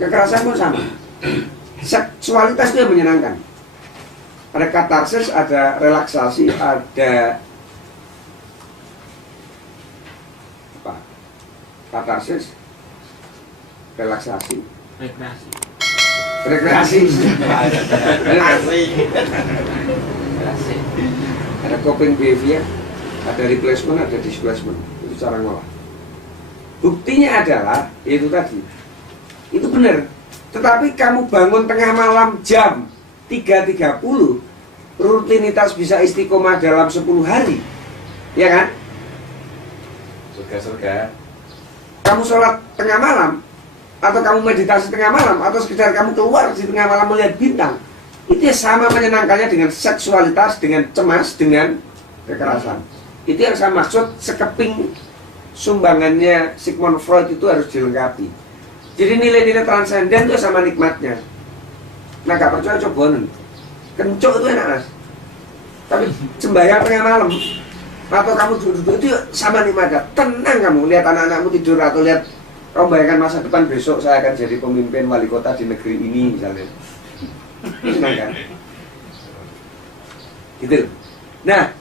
Kekerasan pun sama. Seksualitas itu yang menyenangkan. Ada katarsis, ada relaksasi, ada apa? Katarsis, relaksasi, rekreasi. Ada coping behavior, ada replacement, ada displacement. Itu cara ngolah. Buktinya adalah itu tadi. Itu benar. Tetapi kamu bangun tengah malam jam 3.30, rutinitas bisa istiqomah dalam 10 hari, ya kan? Surga-surga. Kamu sholat tengah malam, atau kamu meditasi tengah malam, atau sekedar kamu keluar di tengah malam melihat bintang, itu ya sama menyenangkannya dengan seksualitas, dengan cemas, dengan kekerasan. Itu yang saya maksud, sekeping sumbangannya Sigmund Freud itu harus dilengkapi. Jadi nilai-nilai transenden itu sama nikmatnya. Nah gak percaya coba nih. Kencok itu enak mas. Tapi sembahyang tengah malam atau kamu duduk-duduk itu sama nikmatnya. Tenang kamu, lihat anak-anakmu tidur atau lihat kamu bayangkan masa depan besok saya akan jadi pemimpin wali kota di negeri ini misalnya. Senang kan? Gitu. Nah,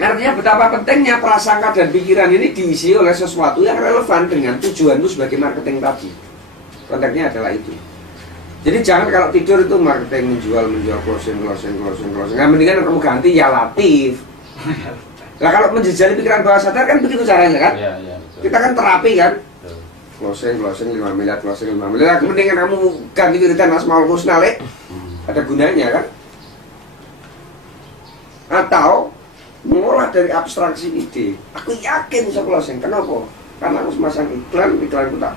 artinya betapa pentingnya prasangka dan pikiran ini diisi oleh sesuatu yang relevan dengan tujuanmu sebagai marketing tadi. Konteksnya adalah itu. Jadi jangan kalau tidur itu marketing menjual closing. Nah, mendingan kamu ganti ya Latif. Nah kalau menjejali pikiran bawah sadar kan begitu caranya kan? Ya, Kita kan terapi kan? Betul. Closing 5 miliar. Nah, mendingan kamu ganti wiridan Asmaul Husna ada gunanya kan? Atau mengolah dari abstraksi ide. Aku yakin bisa closing. Kenapa? Karena aku memasang iklan itu tak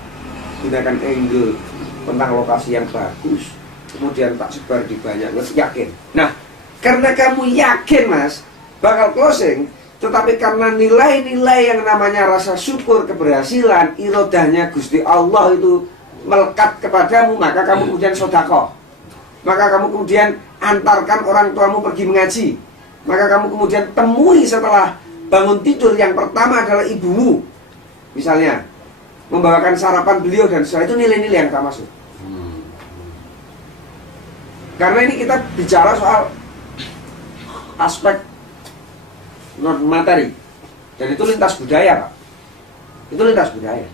gunakan angle tentang lokasi yang bagus, kemudian tak sebar di banyak, yakin. Nah, karena kamu yakin mas bakal closing, tetapi karena nilai-nilai yang namanya rasa syukur, keberhasilan, irodahnya Gusti Allah itu melekat kepadamu, maka kamu kemudian sedekah. Maka kamu kemudian antarkan orang tuamu pergi mengaji. Maka kamu kemudian temui setelah bangun tidur, yang pertama adalah ibumu, misalnya membawakan sarapan beliau, dan setelah itu nilai-nilai yang tak masuk. Karena ini kita bicara soal aspek non materi, dan itu lintas budaya Pak. Itu lintas budaya.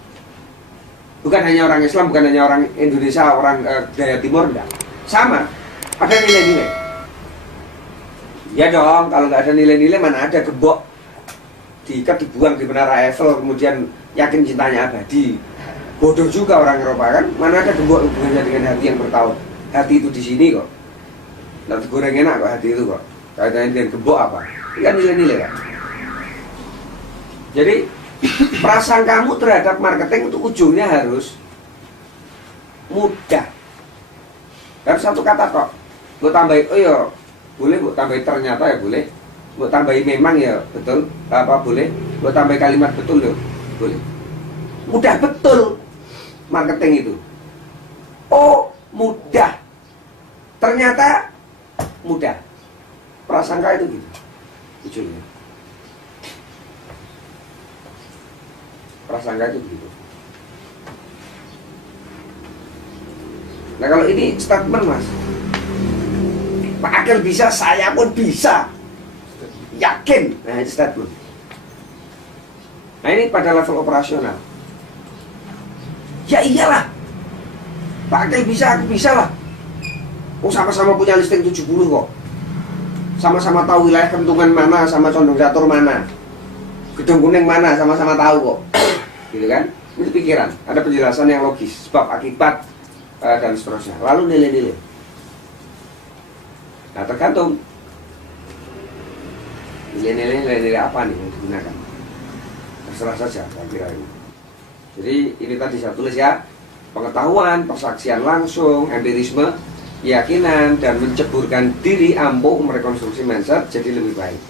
Bukan hanya orang Islam, bukan hanya orang Indonesia, orang Jawa Timur, enggak. Sama, ada nilai-nilai. Ya dong, kalau nggak ada nilai-nilai mana ada gembok diikat dibuang di Menara Eiffel kemudian yakin cintanya abadi. Bodoh juga orang Eropa kan, mana ada gembok hubungannya dengan hati yang bertaut. Hati itu di sini kok. Nanti goreng enak kok hati itu kok. Kaitannya dengan gembok apa? Ini kan nilai-nilai kan. Jadi prasangkamu terhadap marketing itu ujungnya harus mudah. Dan satu kata kok, gue tambahin, oh ya boleh, gue tambahin ternyata ya boleh, gue tambahin memang ya betul, apa boleh, gue tambahin kalimat betul ya boleh. Mudah betul marketing itu. Oh mudah, ternyata mudah. Prasangka itu gitu ujungnya. Prasangka itu begitu. Nah kalau ini statement mas, Pak Akil bisa, saya pun bisa, yakin. Nah itu statement. Nah ini pada level operasional. Ya iyalah, Pak Akil bisa, aku bisa lah. Oh sama-sama punya listing 70 kok. Sama-sama tahu wilayah kentungan mana, sama condong catur mana, gedung kuning mana, sama-sama tahu kok. Gitu kan? Itu pikiran, ada penjelasan yang logis, sebab akibat dan seterusnya. Lalu nilai-nilai. Nah tergantung nilai-nilai apa nih yang digunakan. Terserah saja saya kira ini. Jadi ini tadi saya tulis ya, pengetahuan, persaksian langsung, empirisme, keyakinan, dan menceburkan diri ampuh merekonstruksi mindset jadi lebih baik.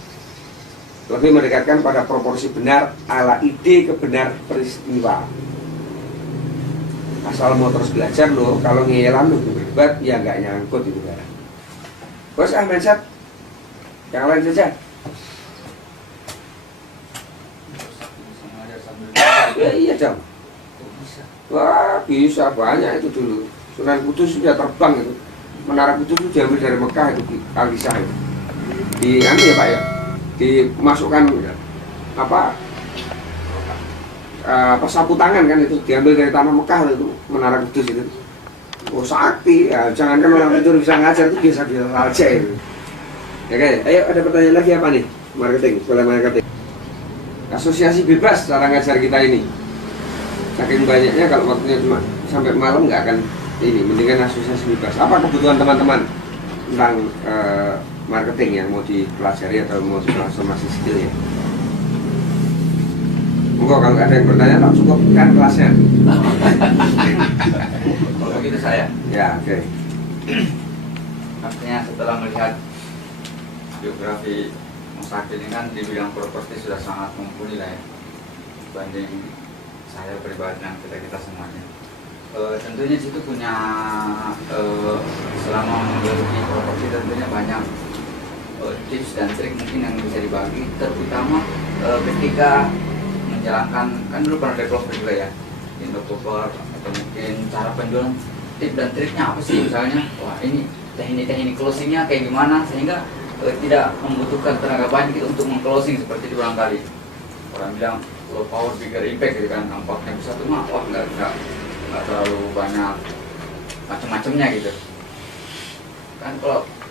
Lebih mendekatkan pada proporsi benar ala ide kebenar peristiwa. Asal mau terus belajar loh, kalau ngeyelan loh berdebat, ya nggak nyangkut itu kan. Bos mindset, yang lain saja. Ya iya dong. Wah, bisa banyak itu dulu. Sunan Kudus sudah terbang itu. Menara Kudus itu diambil dari Mekah itu di Al-Kisah itu. Di anu ya Pak ya. Dimasukkan apa sapu tangan kan itu diambil dari tanah Mekah itu Menara Kudus itu. Oh sakti ya, jangankan orang tidur bisa ngajar itu biasa-biasa aja itu. Ya kayak, ayo ada pertanyaan lagi apa nih? Marketing, sekolah marketing. Asosiasi bebas cara ngajar kita ini. Saking banyaknya kalau waktunya cuma sampai malam nggak akan ini, mendingan asosiasi bebas. Apa kebutuhan teman-teman tentang marketing yang mau dipelajari atau mau transformasi skill ya? Monggo kalau ada yang bertanya tak cukup kan kelasnya. Kalau begitu saya. Ya, oke. Artinya setelah melihat biografi Mas Akil ini kan di bidang properti sudah sangat mumpuni lah ya, dibanding saya pribadi dan kita semuanya. Tentunya situ punya selama menggeluti properti tentunya banyak tips dan trik mungkin yang bisa dibagi, terutama ketika menjalankan, kan dulu pernah developer juga ya, developer atau mungkin cara penjualan, tips dan triknya apa sih misalnya, wah ini teknik closingnya kayak gimana sehingga tidak membutuhkan tenaga banyak gitu untuk meng-closing seperti di barangkali orang bilang low power bigger impact gitu kan, nampaknya bisa tuh mah wah nggak terlalu banyak macam-macamnya gitu kan.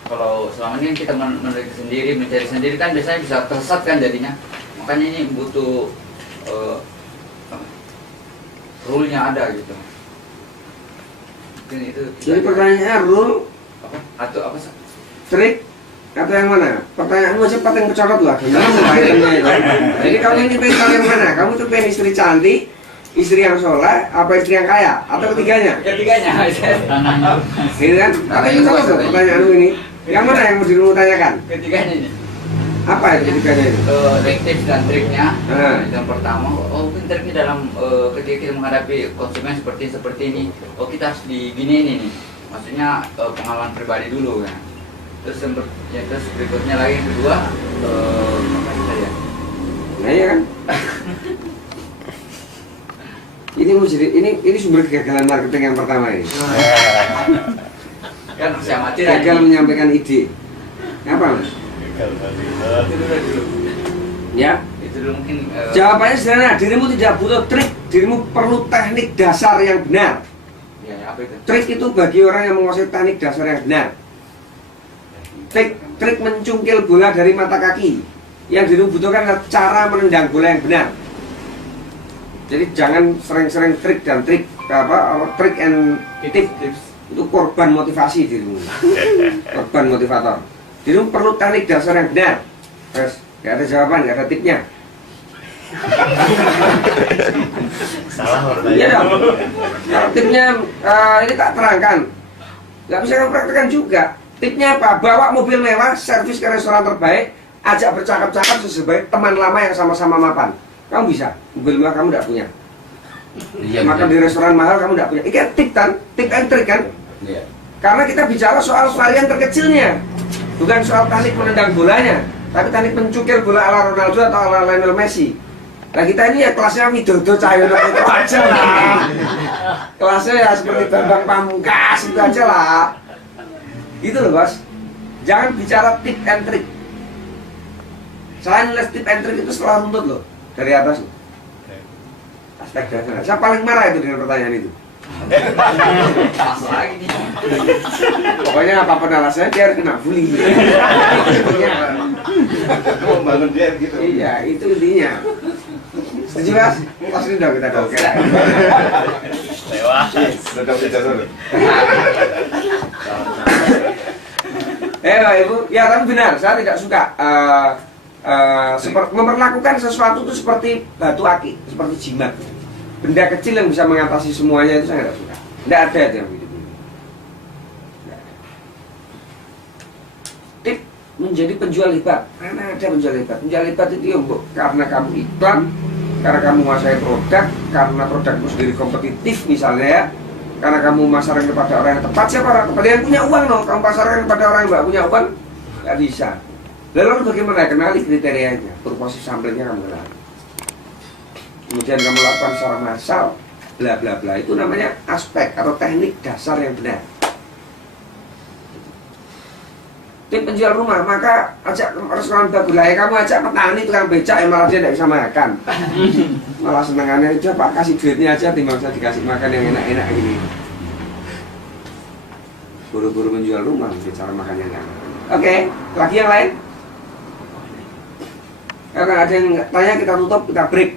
Kalau selama ini kita meneliti sendiri, mencari sendiri kan biasanya bisa tersesat kan jadinya, makanya ini butuh rule-nya ada gitu. Mungkin itu. Jadi pertanyaannya rule apa? Atau apa sih? trik atau yang mana? Pertanyaanmu cepat yang kecorot lah. Jadi kamu ini pengen yang mana? Kamu tuh pengen istri cantik, istri yang soleh, apa istri yang kaya? Atau ketiganya? Ketiganya. Gitu kan? Tapi itu tuh pertanyaanmu ini. Yang mana yang mau dirimu tanyakan? Ketiganya ini. Apa itu ketiganya itu? Tips dan triknya. Yang pertama, mungkin triknya dalam ketika kita menghadapi konsumen seperti ini, kita harus digini ini nih. Maksudnya pengalaman pribadi dulu kan. Terus terus berikutnya lagi yang kedua apa ya? Nah iya kan? Ini sumber kegagalan marketing yang pertama ini. Kan saya mati gagal menyampaikan ide. Apa Mas? Itu dulu. Ya. Itu dulu mungkin. Jawabannya sederhana. Dirimu tidak butuh trik. Dirimu perlu teknik dasar yang benar. Ya, apa itu? Trik itu bagi orang yang menguasai teknik dasar yang benar. Trik mencungkil bola dari mata kaki. Yang dirimu butuhkan adalah cara menendang bola yang benar. Jadi jangan sering-sering trik dan trik trik and tips. Itu korban motivasi dirimu. Korban motivator. Dirimu perlu teknik dasar yang benar. Terus gak ada jawaban, gak ada tipnya. Salah orang. Iya dong. Kalau tipnya ini tak terangkan, nggak bisa kamu praktekkan juga. Tipnya apa? Bawa mobil mewah, servis ke restoran terbaik, ajak bercakap-cakap sebaik teman lama yang sama-sama mapan. Kamu bisa. Mobil mewah kamu tidak punya. Iya, Makan di restoran mahal kamu tidak punya. Ini kan tip kan? Tip and trick kan? Iya. Karena kita bicara soal varian terkecilnya, bukan soal teknik menendang bolanya, tapi teknik mencukir bola ala Ronaldo atau ala Lionel Messi. Nah kita ini ya kelasnya Widodo Cahyono itu aja lah. Kelasnya ya seperti Bambang Pamungkas itu aja lah. Gitu loh bos. Jangan bicara tip and trick. Saya nulis tip and trick itu setelah runtut loh dari atas. Aspek dasar. Saya paling marah itu dengan pertanyaan itu. Lagi nih. Pokoknya apapun alasannya dia harus kena bully. Mau bangun dia gitu. Iya itu intinya. Setuju mas? Pasti udah kita oke. Lewat. Sudah bisa dulu. Ibu, ya tapi benar, saya tidak suka memperlakukan sesuatu itu seperti batu aki, seperti jimat. Benda kecil yang bisa mengatasi semuanya itu saya tidak suka. Tidak ada itu yang begitu. Tip menjadi penjual hebat. Karena ada penjual hebat. Penjual hebat itu ya, karena kamu iklan, karena kamu menguasai produk, karena produkmu sendiri kompetitif misalnya ya. Karena kamu masarkan kepada orang yang tepat. Siapa orang tepat? Yang punya uang no. Kamu pasarkan kepada orang yang tidak punya uang, nggak bisa. Lalu bagaimana? Kenali kriterianya, proposisi samplingnya kamu kenali. Kemudian kamu lakukan secara massal, bla bla bla, itu namanya aspek atau teknik dasar yang benar. Tim penjual rumah, maka ajak restoran bagulai, kamu ajak petani tukang becak yang malah dia tidak bisa makan. Malah senengannya aja Pak, kasih duitnya aja timbang saya dikasih makan yang enak-enak gini. Buru-buru menjual rumah, cara makan yang enak. Oke, lagi yang lain? Kalau ada yang tanya kita tutup, kita break.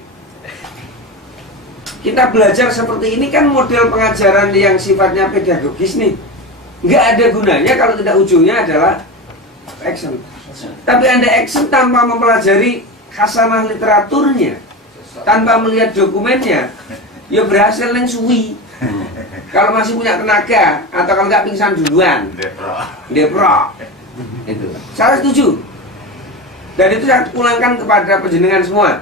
Kita belajar seperti ini kan model pengajaran yang sifatnya pedagogis nih. Nggak ada gunanya kalau tidak ujungnya adalah action. Tapi Anda action tanpa mempelajari khasanah literaturnya, tanpa melihat dokumennya, ya berhasil neng suwi. Kalau masih punya tenaga atau kalau nggak pingsan duluan, depro. Itu. Saya setuju. Dan itu saya ulangkan kepada penjenengan semua.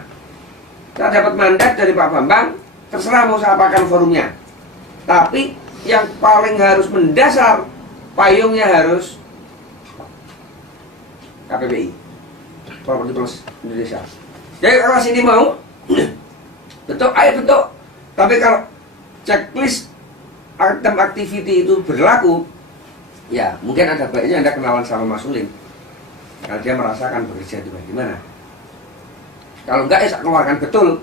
Saya dapat mandat dari Pak Bambang, terserah mau saya apakan forumnya. Tapi yang paling harus mendasar, payungnya harus KPPI, Property Plus Indonesia. Jadi kalau sini mau, betul, ayo betul. Tapi kalau checklist item activity itu berlaku, ya mungkin ada baiknya Anda kenalan sama Mas Ulim. Kalau dia merasakan bekerja itu bagaimana. Kalau enggak, ya saya keluarkan betul.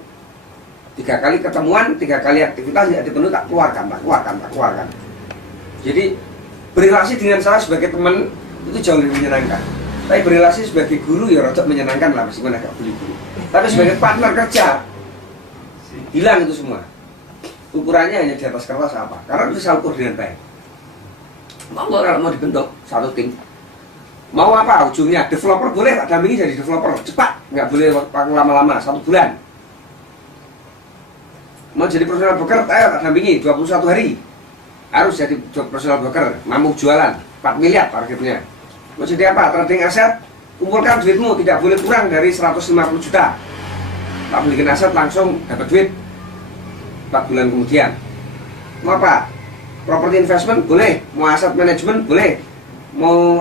3 kali ketemuan, 3 kali aktivitas tidak dipenuhi, tak keluarkan. Jadi berrelasi dengan saya sebagai teman itu jauh lebih menyenangkan. Tapi berrelasi sebagai guru ya rada menyenangkan lah, meskipun agak beli-beli. Tapi sebagai partner kerja, hilang itu semua. Ukurannya hanya di atas kertas apa? Karena itu bisa ukur dengan baik. Monggo kalau mau dibentuk satu tim. Mau apa ujungnya? Developer boleh tak dampingi jadi developer cepat, nggak boleh lama-lama, 1 bulan. Mau jadi profesional broker, ayo tak dampingi 21 hari. Harus jadi profesional broker, mampu jualan 4 miliar targetnya. Mau jadi apa? Trading aset, kumpulkan duitmu tidak boleh kurang dari 150 juta. Tak belikan aset langsung dapat duit 4 bulan kemudian. Mau apa? Property investment boleh, mau aset management boleh, mau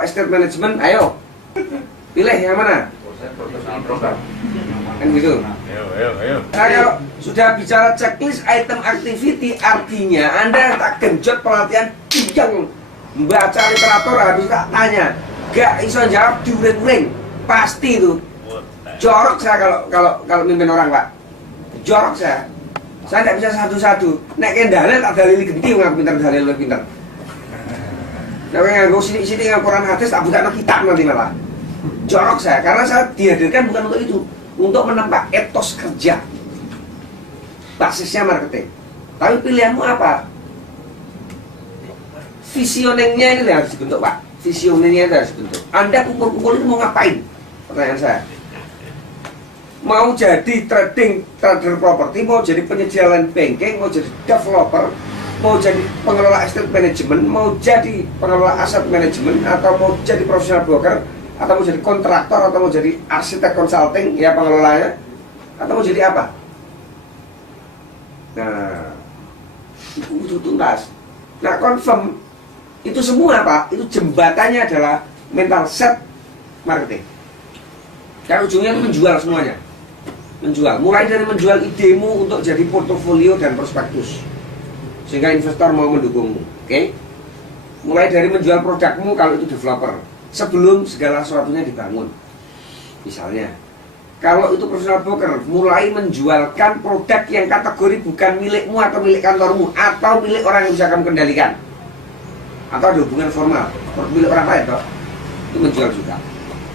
estate management, ayo pilih yang mana? Kan gitu. Ayo. Nah, kalau sudah bicara checklist item activity, artinya Anda tak genjot pelatihan yang membaca literatur habis tak tanya, gak iso jawab diuring-uring, pasti itu. Jorok saya kalau mimpin orang Pak, jorok saya. Saya tidak bisa satu-satu. Nek kendalnya tak dalili genti, nggak pinter dalil lebih pinter. Nek nganggo sini ngapuran hadis tak buka kitab nanti malah. Jorok saya, karena saya dihadirkan bukan untuk itu, untuk menempa etos kerja. Basisnya marketing. Tapi pilihanmu apa? Visioningnya ini harus dibentuk Pak. Visioningnya harus dibentuk. Anda kumpul-kumpul itu mau ngapain? Pertanyaan saya. Mau jadi trader properti, mau jadi penyedia land banking, mau jadi developer, mau jadi pengelola estate management, mau jadi pengelola aset management, atau mau jadi profesional broker, atau mau jadi kontraktor, atau mau jadi arsitek consulting, ya pengelolanya, atau mau jadi apa? Nah, itu tuntas. Nah, confirm itu semua Pak, itu jembatannya adalah mental set marketing. Dan ujungnya itu menjual semuanya. Menjual, mulai dari menjual idemu untuk jadi portofolio dan prospektus sehingga investor mau mendukungmu, oke? Mulai dari menjual produkmu kalau itu developer sebelum segala sesuatunya dibangun. Misalnya, kalau itu profesional broker, mulai menjualkan produk yang kategori bukan milikmu atau milik kantormu atau milik orang yang bisa kamu kendalikan atau ada hubungan formal, milik orang lain toh, itu menjual juga.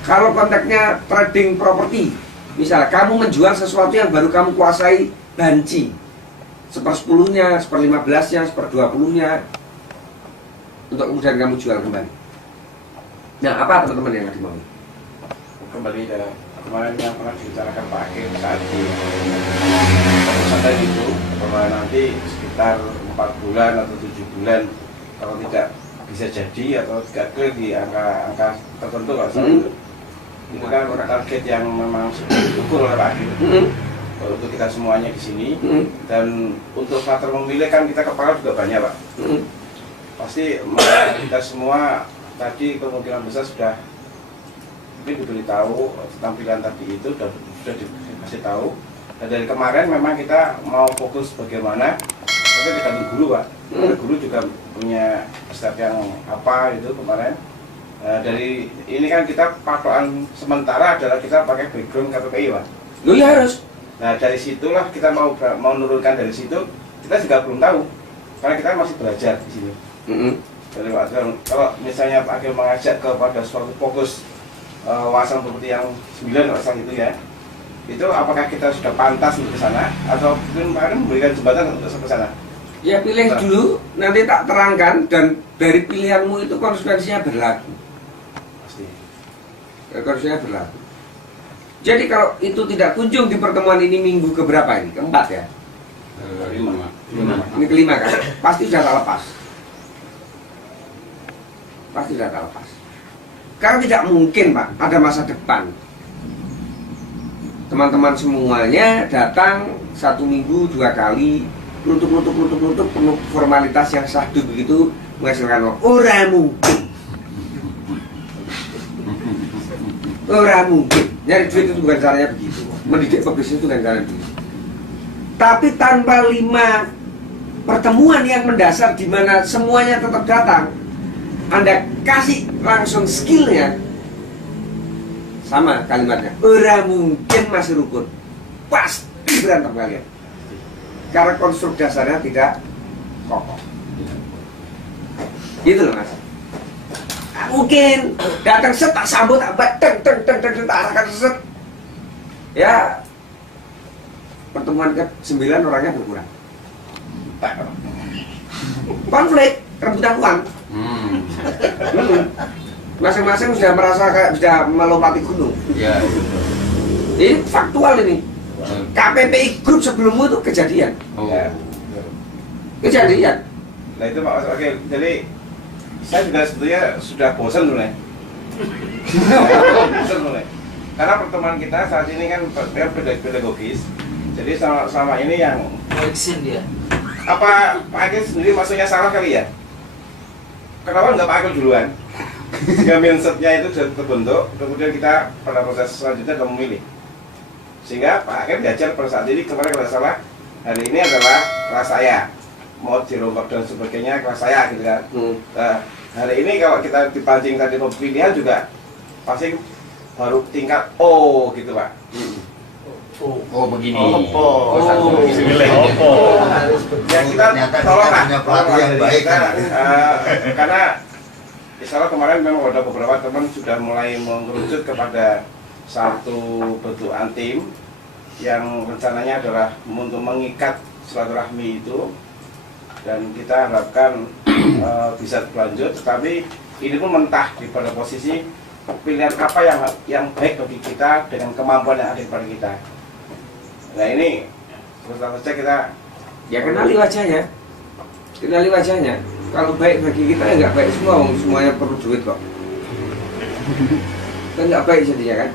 Kalau konteksnya trading properti, misalnya kamu menjual sesuatu yang baru kamu kuasai banci, 1/10-nya, 1/15-nya, 1/20-nya, untuk kemudian kamu jual kembali. Nah, apa teman-teman yang dimau? Kembali ke kemarin yang pernah dibicarakan Pak Akhir saat di tadi itu, bahwa nanti sekitar 4 bulan atau 7 bulan kalau tidak bisa jadi atau tidak clear di angka tertentu kalau itu kan target yang memang sudah diukur oleh Pak Akhir. Untuk kita semuanya di sini dan untuk faktor memilih kan kita kepala juga banyak Pak. Pasti kita semua tadi kemungkinan besar sudah mungkin diberitahu tentang pilihan tadi itu sudah dikasih tahu Dan dari kemarin memang kita mau fokus bagaimana, tapi tergantung guru Pak. Karena guru juga punya step yang apa itu kemarin. Dari ini kan kita patokan sementara adalah kita pakai background KPPI Pak. Lu ya harus. Nah dari situlah kita mau menurunkan dari situ, kita juga belum tahu karena kita masih belajar di sini. Dari Pak Agil, kalau misalnya Pak Agil mengajak kepada suatu fokus wawasan seperti yang 9 wawasan itu ya, itu apakah kita sudah pantas untuk ke sana atau mungkin Pak Agil memberikan jembatan untuk ke sana? Ya pilih dulu, nanti tak terangkan, dan dari pilihanmu itu konsekuensinya berlaku. Pasti. Konsekuensinya berlaku. Jadi kalau itu tidak kunjung di pertemuan ini minggu keberapa ini? Keempat ya? Kelima. Ini kelima kan? Pasti sudah tak lepas. Pasti sudah tak lepas. Karena tidak mungkin Pak, ada masa depan. Teman-teman semuanya datang 1 minggu 2 kali, nutup penuh formalitas yang sahdu begitu menghasilkan uang. Ora mungkin. Ora mungkin. Nyari duit itu bukan caranya begitu. Mendidik pebisnis itu bukan caranya begitu. Tapi tanpa 5 pertemuan yang mendasar di mana semuanya tetap datang, Anda kasih langsung skillnya, sama kalimatnya, ora mungkin masih rukun, pasti berantem kalian. Karena konstruk dasarnya tidak kokoh. Gitu loh Mas. Nah, mungkin datang set tak sambut, tak tak arahkan set. Ya pertemuan ke-9 orangnya berkurang. Konflik, rebutan uang. Masing-masing sudah merasa kayak sudah melompati gunung. Ya. Ini faktual ini. KPPI Group sebelummu itu kejadian. Oh. Ya. Kejadian. Nah itu Pak, oke. Jadi saya juga sebetulnya sudah bosan dulu nih. Bosan dulu nih. Karena pertemuan kita saat ini kan pedagogis. Jadi sama ini yang Action dia. apa Pak Agil sendiri maksudnya salah kali ya? Kenapa nggak Pak Agil duluan? Sehingga mindsetnya itu sudah terbentuk, kemudian kita pada proses selanjutnya kita memilih. Sehingga Pak Agil diajar pada saat ini, kemarin kalau salah, hari ini adalah kelas saya, mau dirombak dan sebagainya kelas saya gitu kan. Nah, hari ini kalau kita dipancing tadi pemilihan juga pasti baru tingkat O gitu Pak. Oh begini. Ya kita tolong lah, pelatih yang baik karena insya Allah kemarin memang ada beberapa teman sudah mulai mengerucut kepada satu bentukan tim yang rencananya adalah untuk mengikat silaturahmi itu, dan kita harapkan bisa berlanjut. Tetapi ini pun mentah di pada posisi pilihan apa yang baik bagi kita dengan kemampuan yang ada pada kita. Nah ini terus saja kita Ya kenali wajahnya. Kenali wajahnya. Kalau baik bagi kita ya nggak baik semua, semuanya perlu duit kok. Kan nggak baik jadinya kan.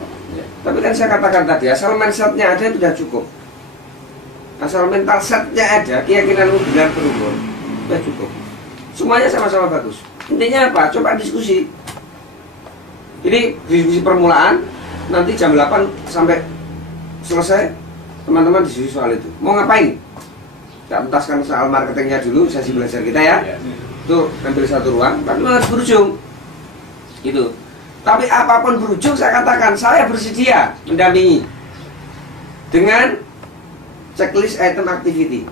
Tapi kan saya katakan tadi, asal mindsetnya ada itu sudah cukup. Asal mental setnya ada, keyakinanmu benar berukur, sudah cukup. Semuanya sama-sama bagus. Intinya apa? Coba diskusi. Ini diskusi permulaan, nanti jam 8 sampai selesai, teman-teman diskusi soal itu. Mau ngapain? Kita entaskan soal marketingnya dulu, sesi belajar kita ya. Itu ambil satu ruang, tapi harus berujung. Gitu. Tapi apapun berujung, saya katakan saya bersedia mendampingi dengan checklist item activity.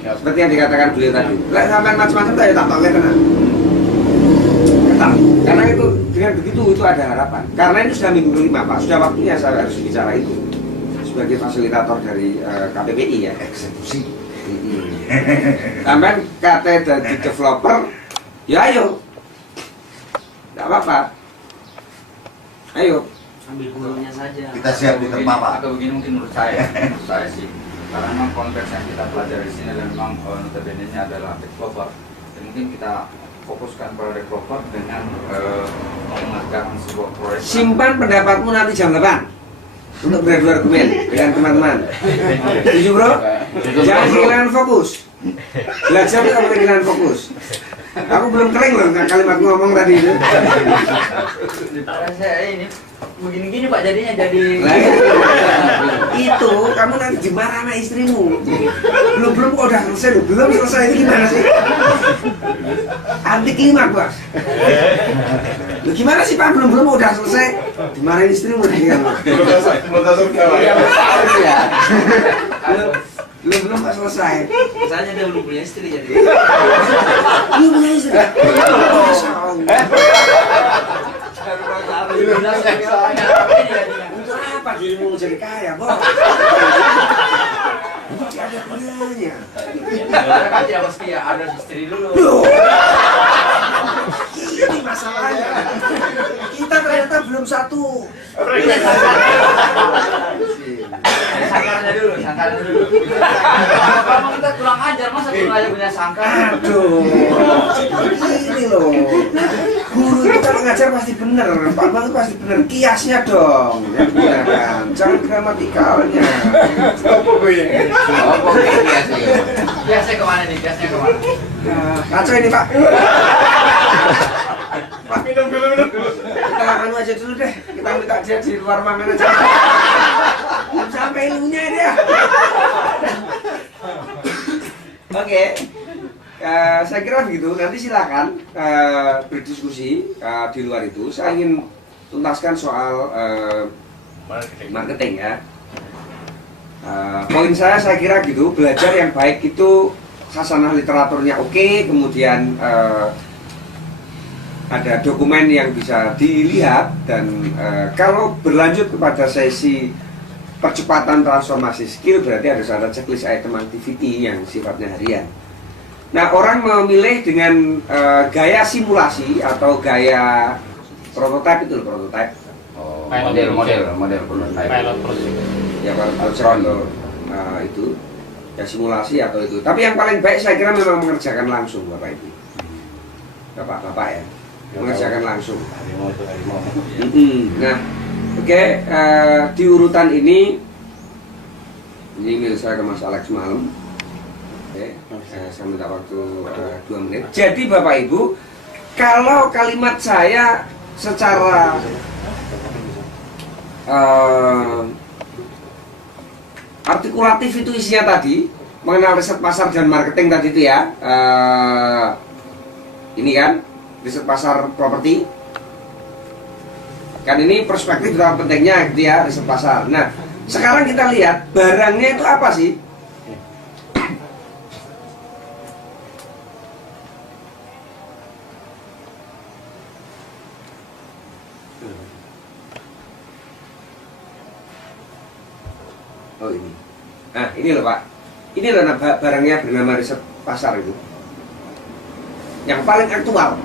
Seperti yang dikatakan beliau tadi. Lah sampai macam-macam saya tak tahu tenang. Ketat. Karena itu dengan begitu itu ada harapan. Karena ini sudah minggu kelima Pak, sudah waktunya saya harus bicara itu sebagai fasilitator dari KPPI ya. Eksekusi. Sampai kata dari developer, ya ayo, tidak apa-apa, ayo. Ambil gurunya saja. Kita siap di tempat, Pak. Atau begini mungkin menurut saya sih. Karena memang konteks yang kita pelajari di sini dan memang notabene-nya adalah developer. Dan mungkin kita fokuskan pada developer dengan mengerjakan sebuah proyek. Simpan pendapatmu nanti jam 8 untuk beradu argumen dengan teman-teman. Setuju bro? Jangan kehilangan fokus. Belajar tidak boleh kehilangan fokus. Aku belum kering loh kalimat ngomong tadi itu. Karena saya ini begini-gini Pak jadinya jadi. Lah, itu kamu nanti dimarah sama istrimu. Belum kok udah selesai loh. Belum selesai ini gimana sih? Anti klimaks, Bos. Loh, gimana sih Pak? Belum udah selesai dimarahin istrimu nih kan. Belum surga. Iya betul ya. Belum nggak selesai. Misalnya dia belum punya istri jadi. Lu punya istri? Masya Allah. Untuk apa dirimu jadi kaya, Bos? Tidak ada gunanya. Kan tidak mesti ya ada istri dulu. Loh. Ini masalahnya. Kita ternyata belum satu. Sangkarnya dulu, sangkarnya dulu. Kalau kita kurang ajar, masa kurang aja punya sangkar? Aduh, ini loh. Guru itu kalau ngajar pasti bener, Pak Bang itu pasti bener. Kiasnya dong, yang digunakan. Jangan gramatikalnya. Apa gue? Oh, kok kiasnya? Kiasnya kemana nih? Kiasnya kemana? Kacau ini Pak. Pak, Minum dulu. kita anu aja dulu deh. Kita minta dia di luar mangan aja. Belum sampai ilmunya dia. Oke. Saya kira begitu. Nanti silakan berdiskusi di luar itu. Saya ingin tuntaskan soal marketing ya. Poin saya kira gitu. Belajar yang baik itu khasanah literaturnya oke, kemudian ada dokumen yang bisa dilihat dan kalau berlanjut kepada sesi percepatan transformasi skill berarti harus ada checklist item activity yang sifatnya harian. Nah, orang memilih dengan gaya simulasi atau gaya prototype itu loh, prototype. Oh, model prototype. Pilot project. Ya pilot project atau itu ya simulasi atau itu. Tapi yang paling baik saya kira memang mengerjakan langsung Bapak Ibu. Bapak ya. Mengerjakan langsung. Nah, oke, di urutan ini email saya ke Mas Alex malam. Oke, saya minta waktu 2 menit. Jadi Bapak Ibu, kalau kalimat saya secara artikulatif itu isinya tadi mengenal riset pasar dan marketing tadi itu ya, ini kan riset pasar properti kan, ini perspektif betapa pentingnya gitu ya riset pasar. Nah, sekarang kita lihat barangnya itu apa sih? Oh ini. Nah ini loh Pak. Ini loh barangnya bernama riset pasar itu. Yang paling aktual.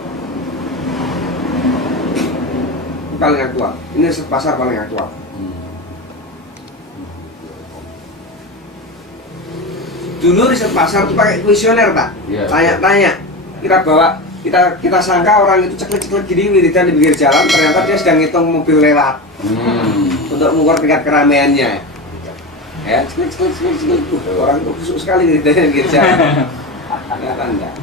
Paling aktual. Ini riset pasar paling aktual. Dulu riset pasar itu pakai kuesioner Pak. Tanya-tanya. Kita bawa, kita sangka orang itu ceklek-ceklek gini wiridan di pinggir jalan, ternyata dia sedang ngitung mobil lewat. Untuk mengukur tingkat keramaiannya. Ya, ceklek. Orang itu busuk sekali wiridan di pinggir jalan. Ternyata enggak.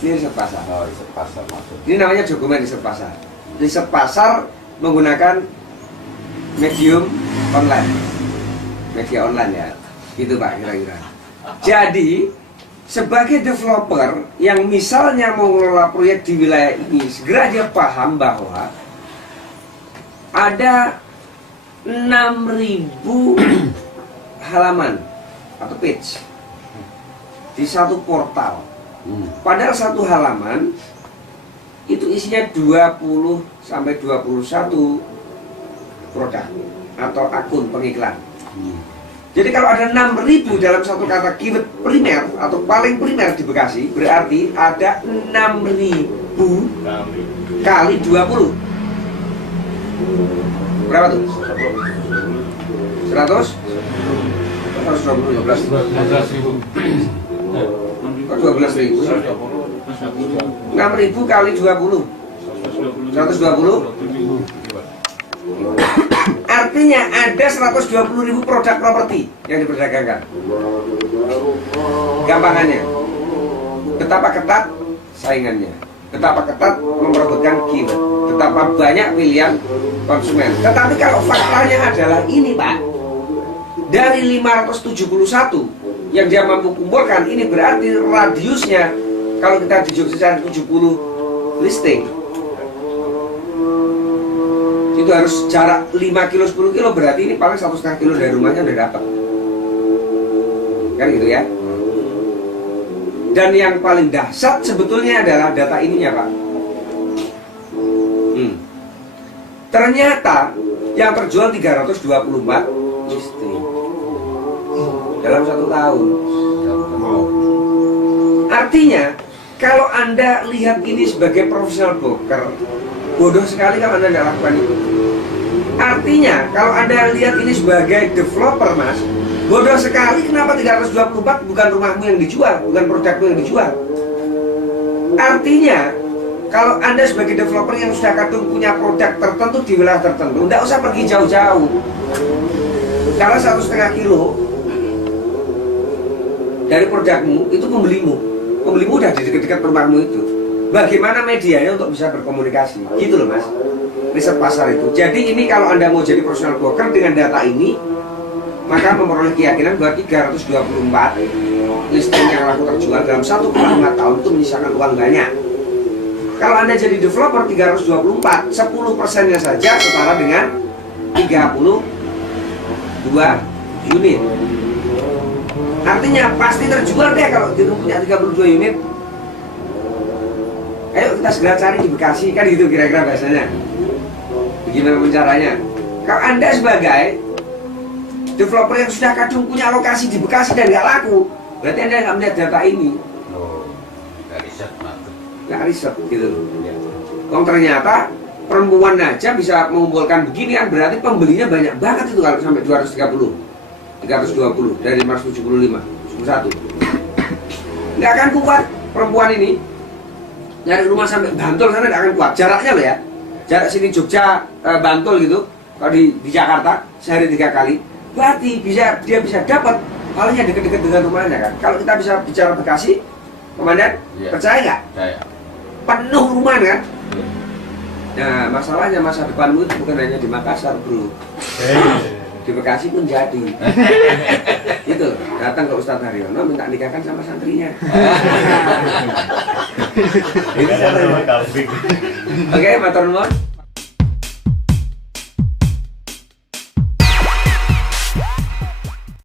Ini riset pasar. Oh, riset pasar maksud. Ini namanya dokumen riset pasar. Riset pasar menggunakan medium online, media online ya, gitu Pak kira-kira. Jadi sebagai developer yang misalnya mau mengelola proyek di wilayah ini, segera dia paham bahwa ada 6.000 halaman atau page di satu portal. Padahal satu halaman itu isinya 20 sampai 21 produk atau akun pengiklan. Jadi kalau ada 6.000 dalam satu kata keyword primer atau paling primer di Bekasi, berarti ada 6.000 kali 20. Berapa tuh? 100? 120, 12.000. Kok 12.000? 6.000 kali 20 120. Artinya ada 120.000 produk properti yang diperdagangkan. Gampangannya, betapa ketat saingannya. betapa ketat memperebutkan keyword, betapa banyak pilihan konsumen. Tetapi kalau faktanya adalah ini Pak, dari 571 yang dia mampu kumpulkan, ini berarti radiusnya kalau kita di Jogja 70 listing itu harus jarak 5 kilo 10 kilo, berarti ini paling 1,5 kilo dari rumahnya udah dapat, kan gitu ya. Dan yang paling dahsyat sebetulnya adalah data ininya Pak. Ternyata yang terjual 324 listing dalam 1 tahun. Artinya kalau Anda lihat ini sebagai profesional broker, bodoh sekali kalau Anda tidak lakukan itu. Artinya kalau Anda lihat ini sebagai developer Mas, bodoh sekali kenapa 324 bukan rumahmu yang dijual, bukan produkmu yang dijual. Artinya kalau Anda sebagai developer yang sudah kadung punya produk tertentu di wilayah tertentu, tidak usah pergi jauh-jauh. Karena 1,5 kilo dari produkmu itu pembelimu udah di dekat-dekat rumahmu itu. Bagaimana medianya untuk bisa berkomunikasi, gitu loh Mas, riset pasar itu. Jadi ini kalau Anda mau jadi profesional broker dengan data ini, maka memperoleh keyakinan bahwa 324 listing yang laku terjual dalam 1,5 tahun itu menyisakan uang banyak. Kalau Anda jadi developer 324, 10%-nya saja setara dengan 32 unit. Artinya pasti terjual deh kalau punya 32 unit. Ayo kita segera cari di Bekasi, kan gitu kira-kira biasanya. Bagaimana caranya? Kalau Anda sebagai developer yang sudah kadung punya lokasi di Bekasi dan nggak laku, berarti Anda nggak melihat data ini. Nggak riset, Nggak riset gitu. Kalau ternyata perempuan aja bisa mengumpulkan beginian, berarti pembelinya banyak banget itu kalau sampai 320 dari 575, 1. Nggak akan kuat perempuan ini. Nyari rumah sampai Bantul sana nggak akan kuat. Jaraknya loh ya, jarak sini Jogja Bantul gitu. Kalau di Jakarta sehari 3 kali, berarti dia bisa dapat palingnya deket-deket dengan rumahnya kan. Kalau kita bisa bicara Bekasi, Komandan, Iya. percaya nggak? Percaya. Penuh rumah kan? Nah, masalahnya masa depanmu itu bukan hanya di Makassar, bro. Di Bekasi pun jadi. Itu datang ke Ustadz Haryono minta nikahkan sama santrinya. Ini saya tanya. Oke, matur nuwun.